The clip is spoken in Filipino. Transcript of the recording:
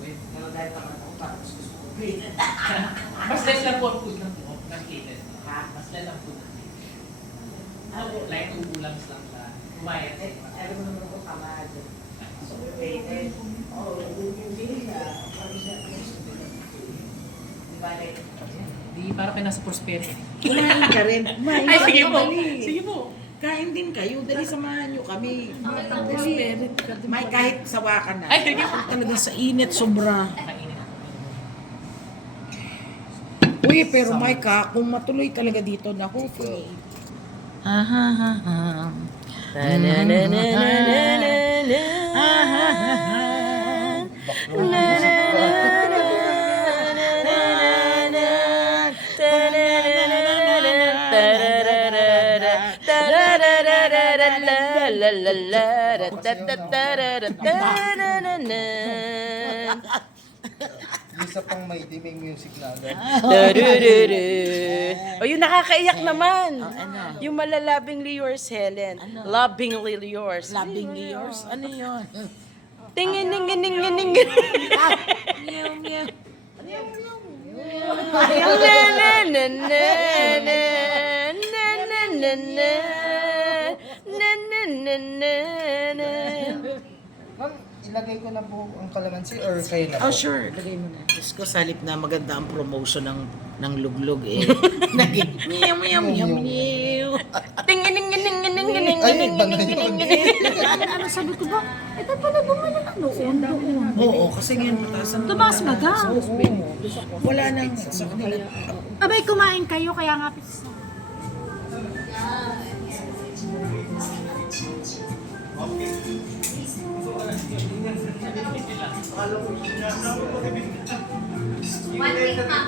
Pero dahil naman ako tapos gusto ko created. Mas less lang po ang food ng catered. Ha? Mas less ang food ng catered. Like 2 ulams lang sa kumayat. Alam mo naman ako tamad. So created. Oh, hindi na. Di ba like? Di para kayo nasa prosperity. Kumain ka rin. Kumain Ay, ka sige rin, po. dali. Sige po. Kain din kayo. Dali, samahan nyo kami. Dali. May kahit sawa ka na. Ay, sige po. Talaga sa init, sobra. Kainin ako. Uy, pero may kung matuloy talaga dito na hopefully. Isa pang may music na agad. O yung nakakaiyak naman. Yung malalabingly yours, Helen. Lovingly yours. Lovingly yours. Ano yun? Tingin, ning, ning, ning, ning. Meow, meow. Na, na, na, na, na, na, na, na. Na, na, na, na, na. Ma'am, ilagay ko na po ang kalamansi or kayo na po? Oh, sure. Lagay mo na. Diyos ko, salip na maganda ang promotion ng luglog eh. Naging meow, meow, meow, meow. Tingin, ning, ning, ning, ning, ning, Ay, ning, iba na ning, yun. ning, ning. Ano sabi ko ba? Ito pala bumalik doon. Oo, kasi ngayon mataas ang... Tumaas baga. Wala nang sa kanila. Abay, kumain kayo, kaya nga pizza. One week, ma'am.